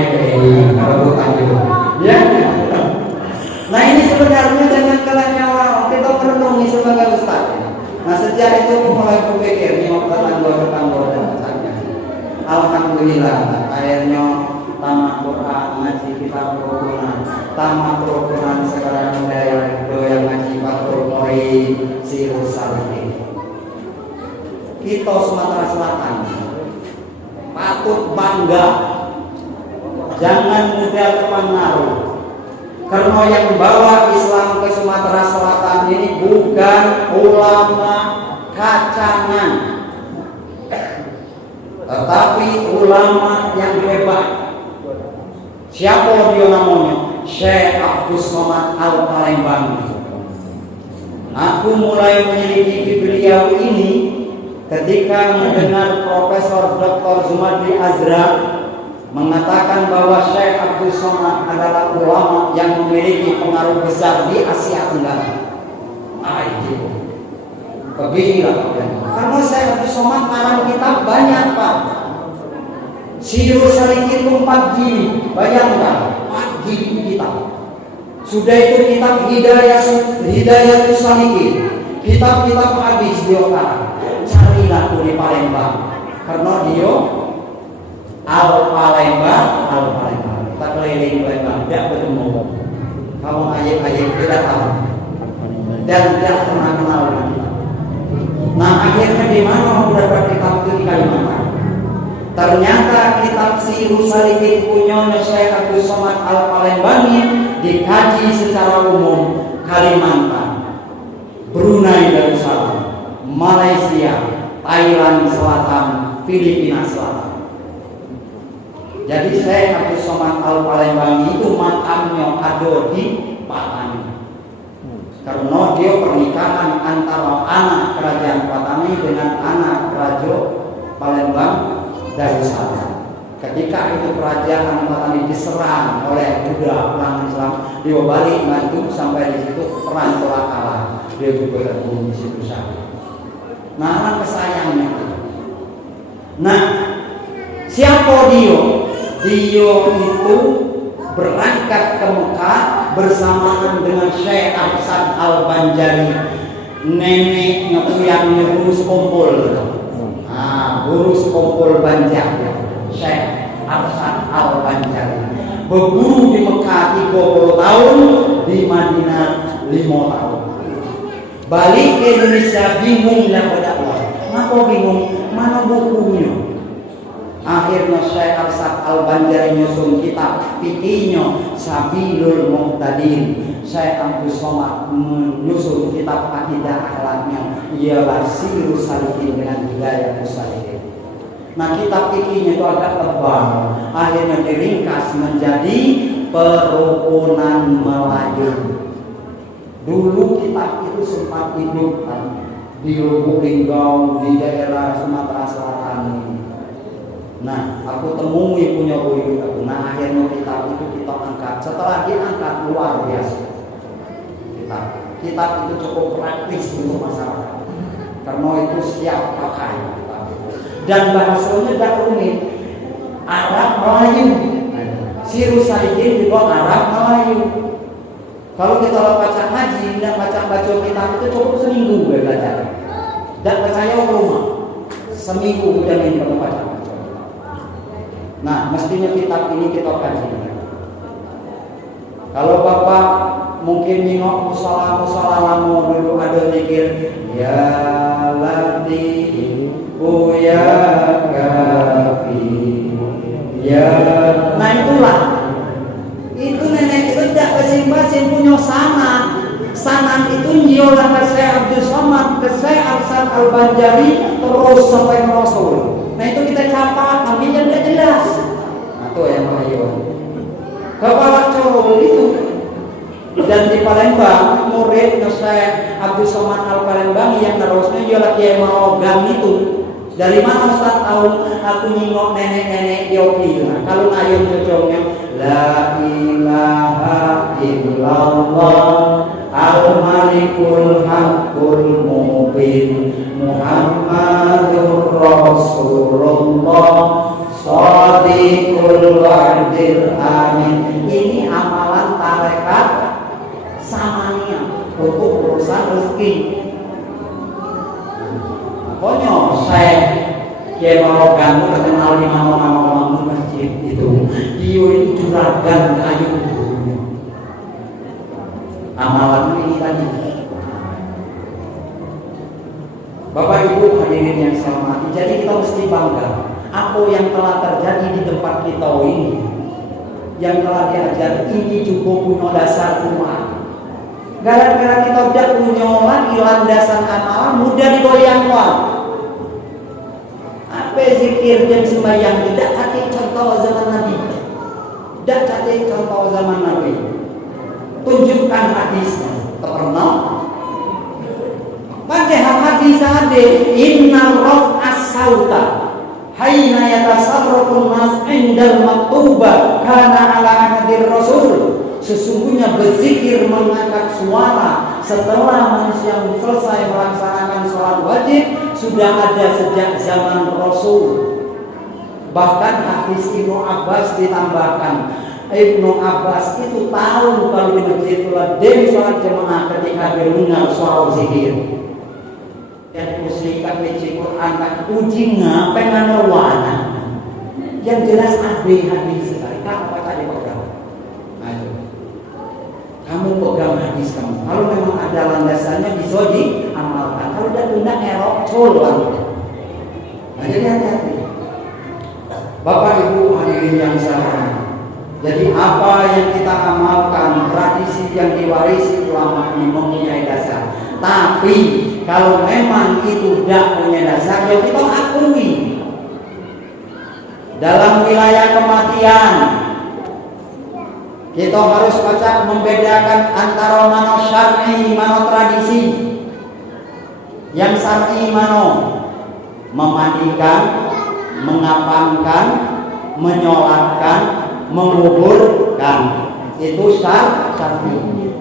kalau bukan itu. Ya. Nah ini sebenarnya jangan kalah nyawa kita merenungi sebagai ustaz. Nah sejak itu mulai berpikir ini waktu tanggal dan saja. Alhamdulillah akhirnya tamat Quran ngaji kitab Quran, tamat Quran sekarang doyan ngaji Fathul Qorib Sirus Salihin. Kita Sumatera Selatan patut bangga, jangan mudah terpengaruh. Karena yang membawa Islam ke Sumatera Selatan ini bukan ulama kacangan, tetapi ulama yang hebat. Siapa dia namanya? Syekh Abdus Somad Al-Palembang. Aku mulai menyelidiki beliau ini ketika mendengar Profesor Dr. Zumardi Azra mengatakan bahwa Syekh Abdus Somad adalah ulama yang memiliki pengaruh besar di Asia Tenggara. Itu kegila. Karena Syekh Abdus Somad ngarang kitab banyak Pak. Sirus Salihin 4 jilid, bayangkan 4 jilid kitab. Sudah itu kitab Hidayah Salihin, kitab-kitab hadis dia karang. Carilah tuh di Palembang, karena dia Palembang. Tak keliling Palembang, tidak bertemu. Kamu ayat-ayat tidak tahu dan tidak pernah kenal. Nah akhirnya di mana mendapat kitab itu di Kalimantan? Ternyata kitab Sirus Salihin punya Syekh Abdus Somad Al-Palembangi dikaji secara umum. Kalimantan, Brunei Darussalam, Malaysia, Thailand Selatan, Filipina Selatan. Jadi saya Abdus Somad Al-Palembangi itu makamnya ada di Patani. Karena dia pernikahan antara anak kerajaan Patani dengan anak kerajaan Palembang Darussalam. Ketika itu kerajaan Patani diserang oleh Buddha perang Islam, dia balik maju sampai di situ perang telah kalah. Dia juga terbunuh di situ saja. Nah, anak kesayangnya. Nah, siapa dia? Dia itu berangkat ke Mekah bersamaan dengan Syekh Ahsan Al-Banjari, neneknya puyangnya Guru Sekumpul. Guru Sekumpul Banjar, Syekh Ahsan Al-Banjari. Berguru di Mekah 30 tahun, di Madinah 5 tahun. Balik ke Indonesia bingung lah berdakwah. Kenapa bingung? Mana bukunya? Akhirnya Syekh Ahsan Al-Banjari nyusun kitab fikihnya Sabilul Muhtadin. Syekh Abdus Somad menyusun kitab akidah akhlaknya ialah Sirus Salikin dengan Hidayah Musalihin. Nah, kitab fikihnya itu agak tebal. Akhirnya diringkas menjadi Perukunan Melayu. Dulu kitab itu sempat hidup di Lubuk Linggau di daerah Sumatera Selatan ini. Nah, aku temui punya buku itu. Nah, akhirnya kitab itu kita angkat. Setelah diangkat luar biasa. Kitab itu cukup praktis untuk masyarakat. Karena itu siap pakai. Dan bahasanya tidak rumit. Arab Melayu. Sirus Salikin juga Arab Melayu. Kalau kita baca haji dan baca kitab itu cukup seminggu belajar. Dan percaya ke rumah. Seminggu udah ini kamu baca. Nah, mestinya kitab ini kita kaji. Kalau Bapak mungkin nengok musola lama dulu ada zikir ya Latifu ya Kafi ya. Nah, itulah. Itu nenek itu tidak basing-basing punya sanan itu nyolah ke Syekh Abdus Somad, ke Syekh Ahsan Al-Banjari terus sampai ke Rasul. Nah, itu kita catat, tapi yang tidak jelas. Nah, itu yang bahaya. Kepala Corol itu. Dan di Palembang, murid Syekh Abdus Somad Al-Palembangi yang terusnya ialah Kiai Marogang itu. Dari mana Ustaz tahu? Aku nyingok nenek-nenek Yopi. Nah, kalau ngayun cocoknya La ilaha illallah Al-Malikul Haqqul Mubin Muhammadur Rasulullah Shadiqul Wa'dil Amin. Ini amalan tarekat samania untuk urusan rezeki. Pokoknya saya Kiai Marogan itu terkenal di nama-nama masjid itu. Dia itu juragan kayu gurunya. Amalan ini tadi. Bapak Ibu hadirin yang saya hormati, jadi kita mesti bangga apa yang telah terjadi di tempat kita ini, yang telah diajar ini cukup punya dasar umat. Gara-gara kita tidak punya lagi landasan amalan, mudah digoyang-goyang. Apa zikir dan sembahyang tidak ada contoh zaman Nabi. Tidak ada contoh zaman Nabi. Tunjukkan hadisnya. Tak pernah. Padahal hadis ada inna raf'as sauta haina yatasarrafun nas indal maktuba kana ala ahdir rasul. Sesungguhnya berzikir mengangkat suara setelah manusia selesai melaksanakan sholat wajib sudah ada sejak zaman Rasul. Bahkan hadis Ibnu Abbas ditambahkan, Ibnu Abbas itu tahu kalau di masjid Demi sholat jemaah ketika dengar suara zikir. Dan muslikat baca Quran tak uji ngapain warna. Yang jelas ada hadis sekali. Apa tadi pegang? Kamu pegang hadis kamu. Kalau memang ada landasannya bisa diamalkan. Kalau tidak guna erok colang. Nah, jadi hati-hati. Bapak Ibu hadirin yang saya. Jadi apa yang kita amalkan, tradisi yang diwarisi ulama ini mempunyai dasar. Tapi kalau memang itu tidak punya dasar, ya kita akui. Dalam wilayah kematian, kita harus baca membedakan antara mano syar'i, mano tradisi. Yang syar'i mano memandikan, mengapankan, menyolatkan, menguburkan, itu syar'i.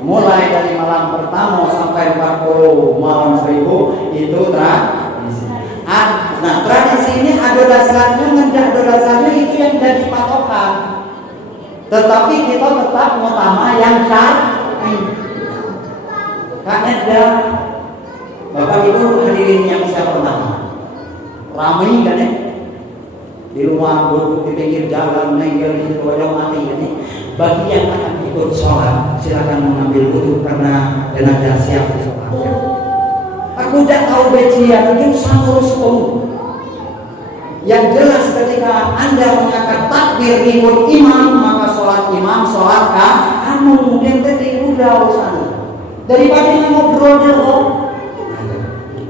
Mulai dari malam pertama sampai 40 malam 1000 itu tradisi. Nah, tradisi ini ada dasarnya, nggak ada dasarnya itu yang jadi patokan. Tetapi kita tetap utama yang syar'i. Karena Bapak Ibu hadirin yang saya hormati, ramai kan ya? Di rumah duduk di pinggir jalan, nenggel di situ ada mati ini. Bagi yang akan ikut sholat, silakan mengambil wudhu karena jenazah siap disolatkan. Aku tidak tahu becia, mungkin terus penuh. Yang jelas ketika Anda mengangkat takbir ikut imam, maka sholat imam, sholat kamu kemudian tadi udah urusan. Daripada ngobrol dulu,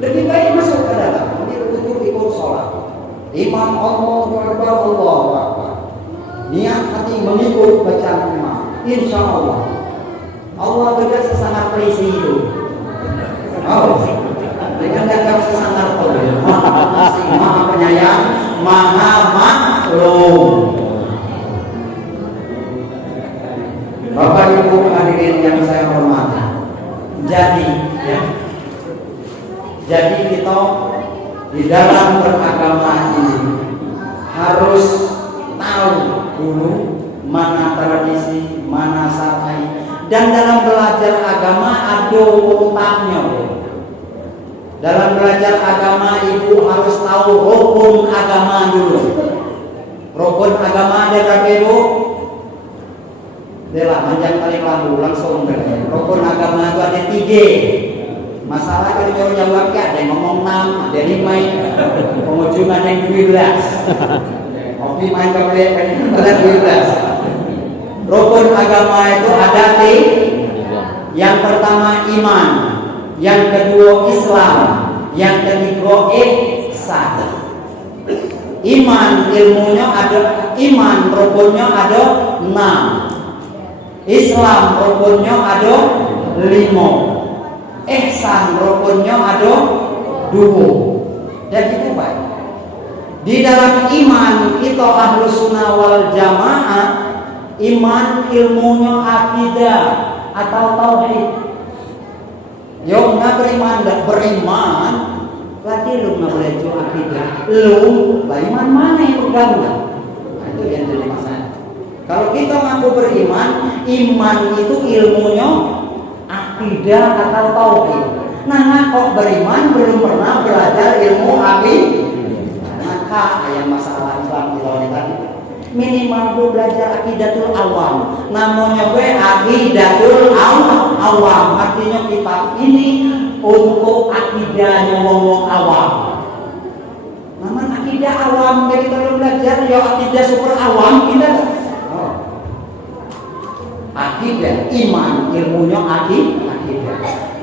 lebih baik masuk ke dalam, untuk ikut sholat. Imam Allahu Akbar, Allahu Akbar. Niat hati mengikut bacaan imam. Insya Allah tidak sesangat polisi itu. Dengan dagang sesangat polisi. Maha pengasih, maha penyayang, maha maklum. Bapak Ibu hadirin yang saya hormati. Jadi kita di dalam beragama ini harus tahu dulu mana tradisi, mana syar'i. Dan dalam belajar agama ada urutannya. Dalam belajar agama ibu harus tahu rukun agama dulu. Rukun agama ada berapa ibu? Delah panjang kali lampu langsung deh. Rukun agama itu ada 3. Masalah kan kalau jawab ada yang ngomong 6, ada 5, pengunjung ada yang 12. Kopi main kembali ada 12. Rukun agama itu ada 3. Yang pertama iman, yang kedua Islam, yang ketiga ihsan. Iman ilmunya ada, iman rukunnya ada 6. Islam rukunnya ada 5. Ihsan rukunnya ada 2. Dan itu baik. Di dalam iman kita ahlu sunnah wal jamaah, iman ilmunya akidah atau tauhid. Yang nggak beriman, berarti lu nggak boleh jual akidah. Lu beriman mana yang bergabung? Nah, itu yang jadi masalah. Kalau kita ngaku beriman, iman itu ilmunya akidah atau tauhid. Nah, kok beriman belum pernah belajar ilmu akidah? Maka yang masalah Islam kita tadi minimal belajar akidatul awam. Namanya gue akidatul awam. Artinya kitab ini untuk akidahnya ngomong awam. Namun akidah awam jadi kalau belajar ya akidah super awam kita. Akidah iman ilmunya akidah.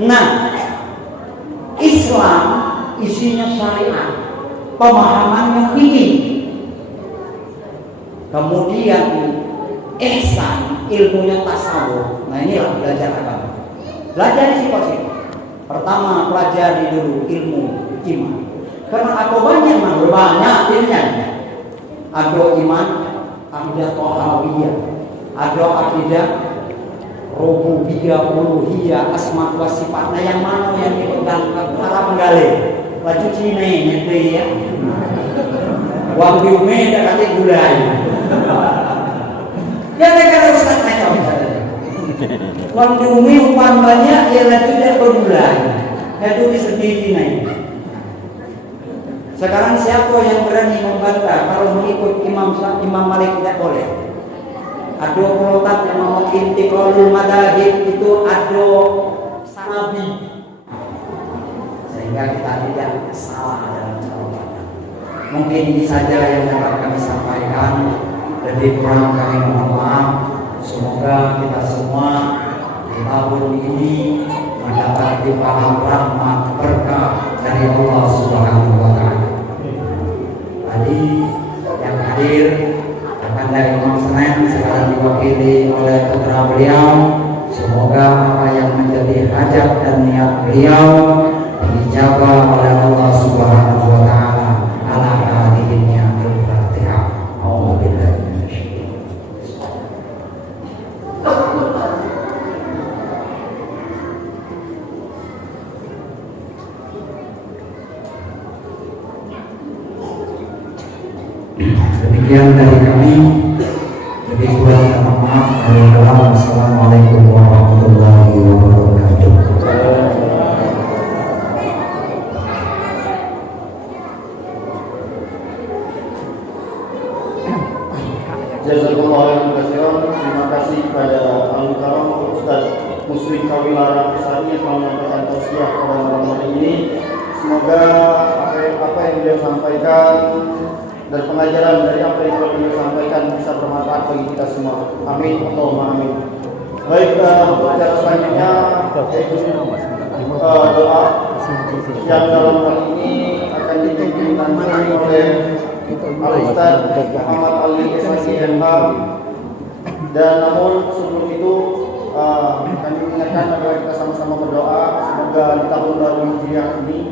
Nah, Islam isinya syariat, pemahamannya fikih. Kemudian ihsan ilmunya tasawuf. Nah, inilah belajar agama. Belajar di sini. Pertama pelajari dulu ilmu iman. Karena aku banyak pilihan. Ada iman, akidah tauhidiyah, ada akidah rububiyah, uluhiyah, asma wa sifat. Nah, yang mana yang dipegang para penggali? Baju Cina nanti ya. Wang biume dah kata gulai. Gara-gara Ustaz kacau. Wang biume umpan banyak ialah tidak bergulai. Itu disendiri naik. Sekarang siapa yang berani membantah kalau mengikut Imam Malik tidak boleh? Ada pelotak yang ngomong intiqalul madahib itu ada sabi. Sehingga kita tidak salah dalam jawabannya. Mungkin ini saja yang dapat kami sampaikan. Lebih kurang kami mohon maaf. Semoga kita semua di tahun ini mendapat limpahan rahmat berkah dari Allah Subhanahu wa Ta'ala. Tadi yang hadir akan dari Imam Senen sekarang diwakili oleh putra beliau. Semoga apa yang menjadi hajat dan niat beliau dijaga oleh Allah Subhanahu wa Ta'ala. Ala hadhihi al-Fatihah. A'udzubillahi minasyaitonir rajim. Demikian dari kami. Lebih kurang mohon maaf. Wassalamualaikum warahmatullahi wabarakatuh. Jazakumullah khairan. Terima kasih kepada Al Karam Ustaz Muslim Kawilara Sari yang telah menyampaikan tausiah pada malam hari ini. Semoga apa yang beliau sampaikan dan pengajaran dari apa yang beliau sampaikan bisa bermanfaat bagi kita semua. Amin. Allahumma amin. Baik, acara selanjutnya yaitu doa yang dalam hal ini akan dipimpin oleh Al-Ustaz Muhammad Ali Esasi MH. Dan namun sebelum itu kami mengingatkan agar kita sama-sama berdoa semoga di tahun baru Hijriah ini